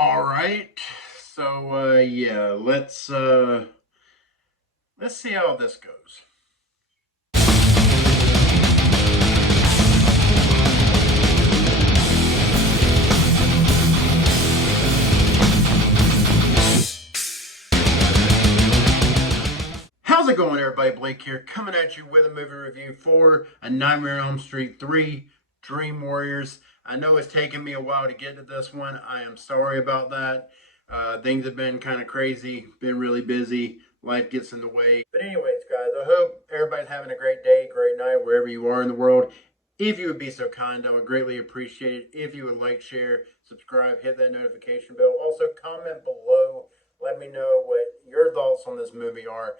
All right. So yeah, let's see how this goes. How's it going, everybody? Blake here, coming at you with a movie review for A Nightmare on Elm Street 3 Dream Warriors. I know it's taken me a while to get to this one. I am sorry about that. Things have been kind of crazy, been really busy. Life gets in the way. But anyways, guys, I hope everybody's having a great day, great night, wherever you are in the world. If you would be so kind, I would greatly appreciate it. If you would like, share, subscribe, hit that notification bell. Also, comment below. Let me know what your thoughts on this movie are.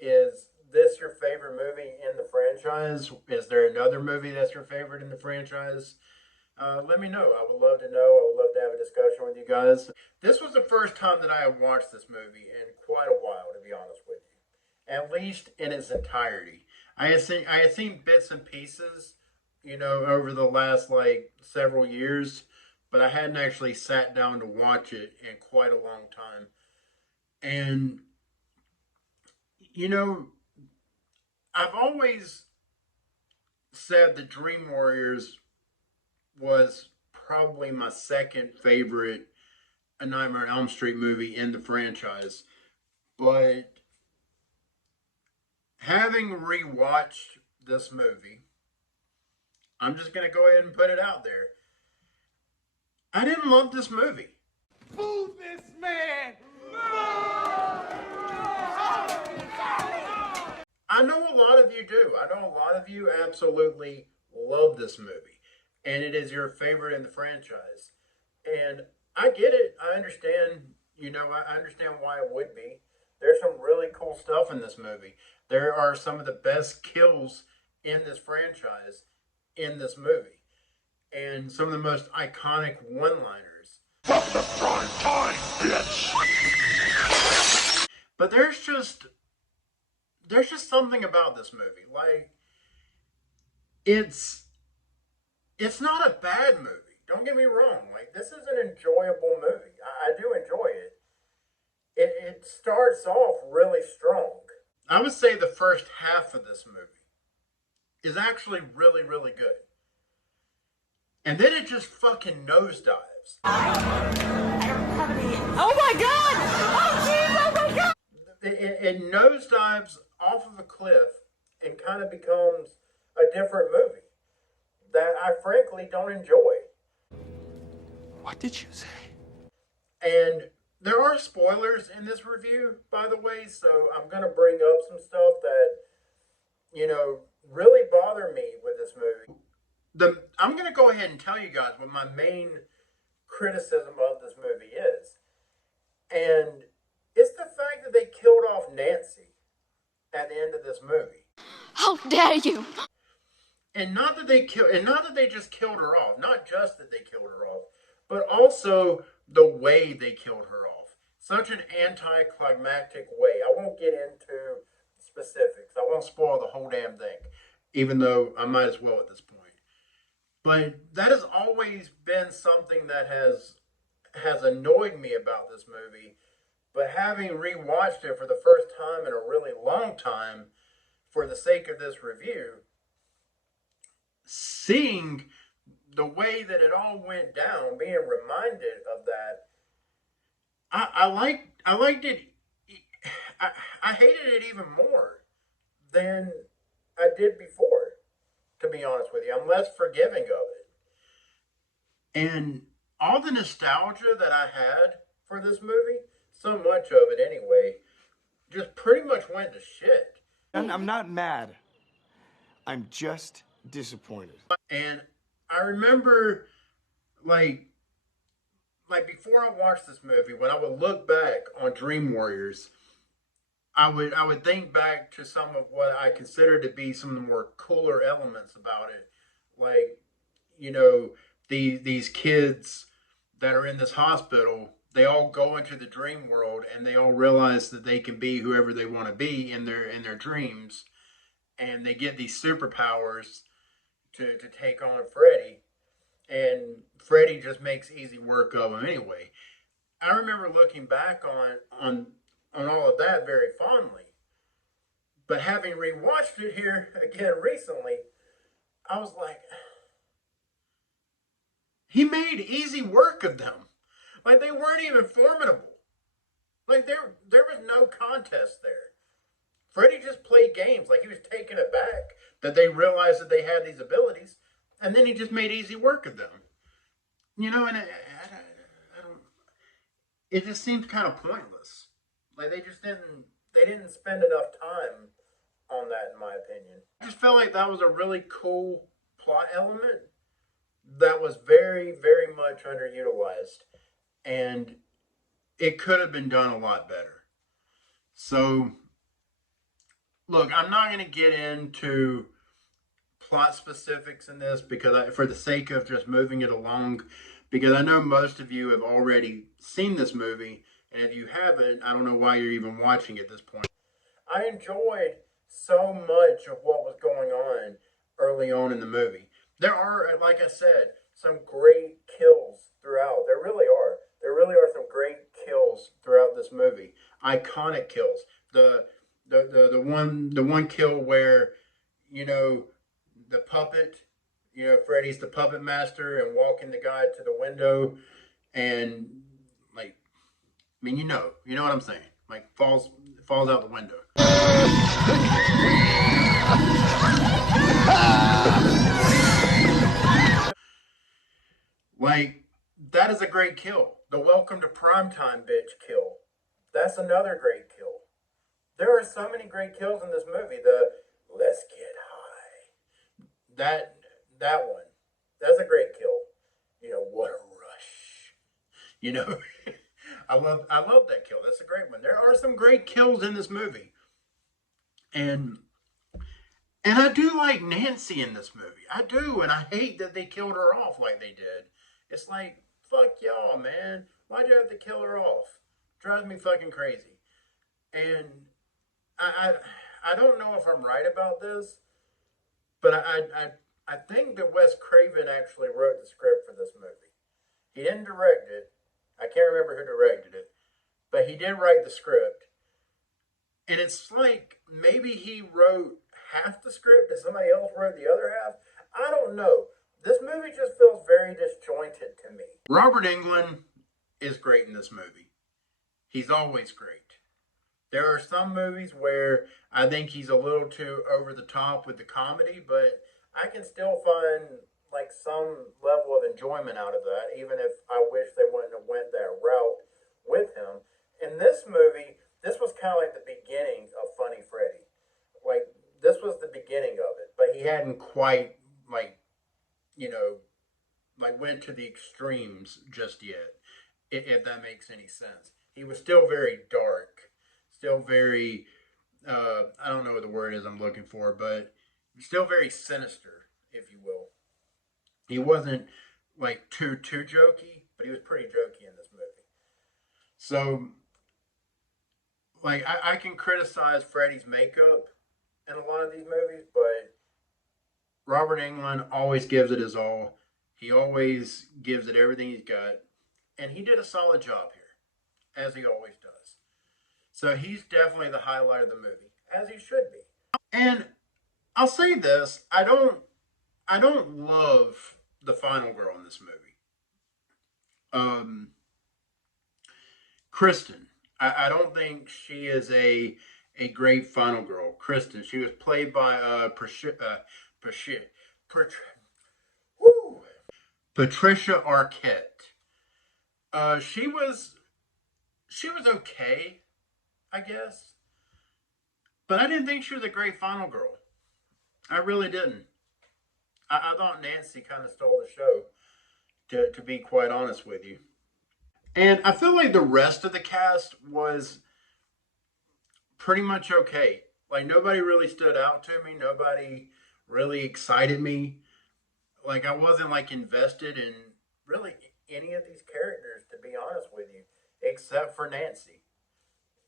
Is this your favorite movie in the franchise? Is there another movie that's your favorite in the franchise? Let me know. I would love to know. I would love to have a discussion with you guys. This was the first time that I have watched this movie in quite a while, to be honest with you. At least in its entirety. I had seen bits and pieces, over the last like several years, but I hadn't actually sat down to watch it in quite a long time. And you know, I've always said the Dream Warriors was probably my second favorite A Nightmare on Elm Street movie in the franchise. But having rewatched this movie, I'm just going to go ahead and put it out there. I didn't love this movie. Boo this man! I know a lot of you do. I know a lot of you absolutely love this movie. And it is your favorite in the franchise. And I get it. I understand, I understand why it would be. There's some really cool stuff in this movie. There are some of the best kills in this franchise in this movie. And some of the most iconic one-liners. From the prime time, bitch! But there's just something about this movie. Like it's not a bad movie. Don't get me wrong. Like, this is an enjoyable movie. I do enjoy it. It starts off really strong. I would say the first half of this movie is actually really, really good. And then it just fucking nosedives. Oh my god! Oh jeez! Oh my god! It nosedives off of a cliff and kind of becomes a different movie that I frankly don't enjoy. What did you say? And there are spoilers in this review, by the way, so I'm going to bring up some stuff that, really bother me with this movie. I'm going to go ahead and tell you guys what my main criticism of this movie is. And it's the fact that they killed off Nancy at the end of this movie. How dare you! And not that they just killed her off. Not just that they killed her off, but also the way they killed her off. Such an anticlimactic way. I won't get into specifics. I won't spoil the whole damn thing, even though I might as well at this point. But that has always been something that has annoyed me about this movie. But having rewatched it for the first time in a really long time, for the sake of this review, seeing the way that it all went down, being reminded of that, I liked it. I hated it even more than I did before, to be honest with you. I'm less forgiving of it. And all the nostalgia that I had for this movie, so much of it anyway, just pretty much went to shit. I'm not mad. I'm just disappointed. And I remember, like before I watched this movie, when I would look back on Dream Warriors, I would think back to some of what I consider to be some of the more cooler elements about it, like these kids that are in this hospital. They all go into the dream world and they all realize that they can be whoever they want to be in their dreams, and they get these superpowers to take on Freddy, and Freddy just makes easy work of them anyway. I remember looking back on all of that very fondly. But having rewatched it here again recently, I was like, he made easy work of them. Like they weren't even formidable. Like there was no contest there. Freddy just played games. Like he was taken aback that they realized that they had these abilities, and then he just made easy work of them. You know, and I don't. It just seems kind of pointless. Like they didn't spend enough time on that, in my opinion. I just felt like that was a really cool plot element that was very, very much underutilized, and it could have been done a lot better. So, look, I'm not going to get into plot specifics in this for the sake of just moving it along, because I know most of you have already seen this movie, and if you haven't, I don't know why you're even watching at this point. I enjoyed so much of what was going on early on in the movie. There are, like I said, some great kills throughout. There really are. There really are some great kills throughout this movie. Iconic kills. The one kill where, you know, the puppet, Freddy's the puppet master and walking the guy to the window and like, I mean, you know what I'm saying? Like falls out the window. Like, that is a great kill. The welcome to primetime bitch kill. That's another great kill. There are so many great kills in this movie. The let's get high. That one. That's a great kill. What a rush. You know, I love that kill. That's a great one. There are some great kills in this movie. And I do like Nancy in this movie. I do, and I hate that they killed her off like they did. It's like, fuck y'all, man. Why'd you have to kill her off? Drives me fucking crazy. And I don't know if I'm right about this, but I think that Wes Craven actually wrote the script for this movie. He didn't direct it. I can't remember who directed it, but he did write the script. And it's like maybe he wrote half the script and somebody else wrote the other half. I don't know. This movie just feels very disjointed to me. Robert Englund is great in this movie. He's always great. There are some movies where I think he's a little too over the top with the comedy, but I can still find like some level of enjoyment out of that, even if I wish they wouldn't have went that route with him. In this movie, this was kind of like the beginning of Funny Freddy. Like, this was the beginning of it, but he hadn't quite, like, went to the extremes just yet, if that makes any sense. He was still very dark, still very, I don't know what the word is I'm looking for, but still very sinister, if you will. He wasn't, like, too jokey, but he was pretty jokey in this movie. So, like, I can criticize Freddy's makeup in a lot of these movies, but Robert Englund always gives it his all. He always gives it everything he's got. And he did a solid job here, as he always does. So he's definitely the highlight of the movie, as he should be. And I'll say this, I don't love the final girl in this movie. Kristen. I don't think she is a great final girl. Kristen. She was played by Patricia Arquette. She was okay, I guess, but I didn't think she was a great final girl. I really didn't. I thought Nancy kind of stole the show, to be quite honest with you. And I feel like the rest of the cast was pretty much okay. Like, nobody really stood out to me. Nobody really excited me. Like, I wasn't, like, invested in really any of these characters, to be honest with you, except for Nancy.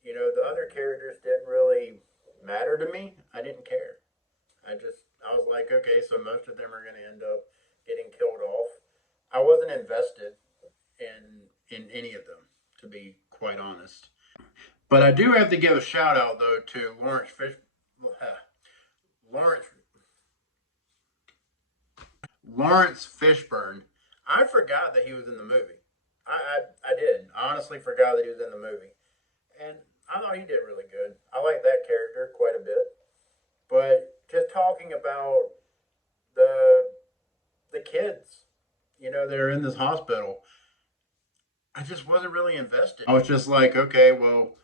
The other characters didn't really matter to me. I didn't care. I was like, okay, so most of them are going to end up getting killed off. I wasn't invested in any of them, to be quite honest. But I do have to give a shout out though to Lawrence Lawrence Fishburne. I forgot that he was in the movie. I did. I honestly forgot that he was in the movie. And I thought he did really good. I like that character quite a bit. But just talking about the the kids, that are in this hospital, I just wasn't really invested. I was just like, okay, well,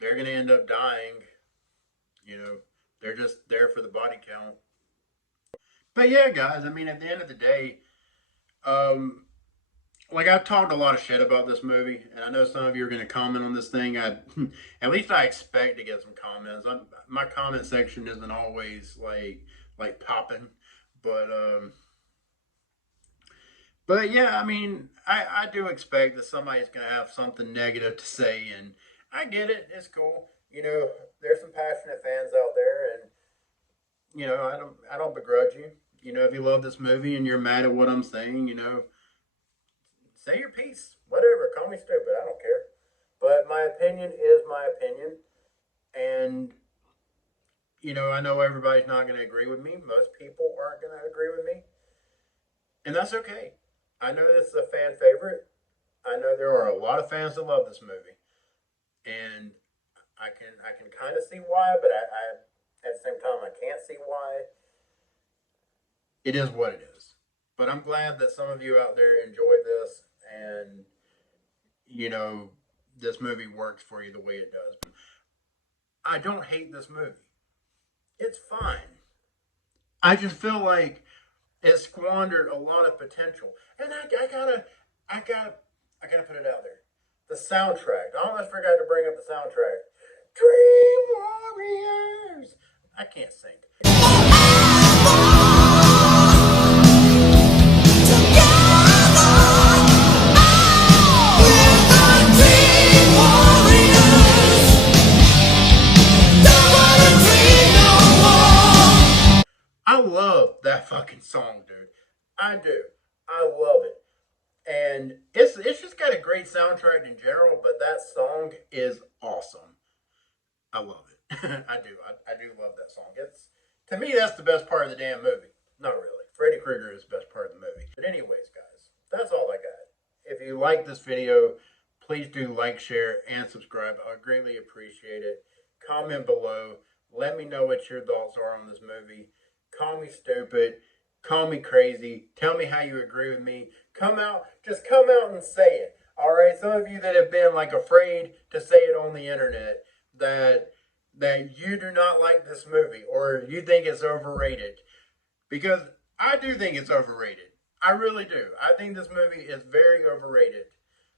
they're gonna end up dying. You know, they're just there for the body count. But yeah, guys, I mean, at the end of the day, um, like I've talked a lot of shit about this movie, and I know some of you are going to comment on this thing. At least I expect to get some comments. My comment section isn't always like popping, but but yeah, I mean, I do expect that somebody's going to have something negative to say, and I get it. It's cool. There's some passionate fans out there, and I don't begrudge you. If you love this movie and you're mad at what I'm saying, say your piece. Whatever. Call me stupid. I don't care. But my opinion is my opinion. And, I know everybody's not going to agree with me. Most people aren't going to agree with me. And that's okay. I know this is a fan favorite. I know there are a lot of fans that love this movie. And I can kind of see why, but I at the same time I can't see why. It is what it is. But I'm glad that some of you out there enjoyed this, and this movie works for you the way it does. I don't hate this movie. It's fine. I just feel like it squandered a lot of potential. And I gotta put it out there. The soundtrack. I almost forgot to bring up the soundtrack. Dream Warriors. I can't sing. I love that fucking song, dude. I do. I love it. And it's just got a great soundtrack in general, but that song is awesome. I love it. I do. I do love that song. To me that's the best part of the damn movie. Not really. Freddy Krueger is the best part of the movie. But anyways, guys, that's all I got. If you like this video, please do like, share, and subscribe. I greatly appreciate it. Comment below. Let me know what your thoughts are on this movie. Call me stupid. Call me crazy. Tell me how you agree with me. Just come out and say it. All right, some of you that have been like afraid to say it on the internet that you do not like this movie or you think it's overrated, because I do think it's overrated. I really do. I think this movie is very overrated.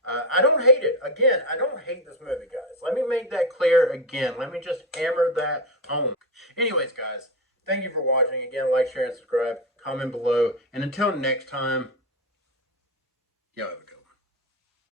I don't hate it. Again, I don't hate this movie, guys. Let me make that clear again. Let me just hammer that home. Anyways, guys, thank you for watching. Again, like, share, and subscribe. Comment below. And until next time, y'all have a good one.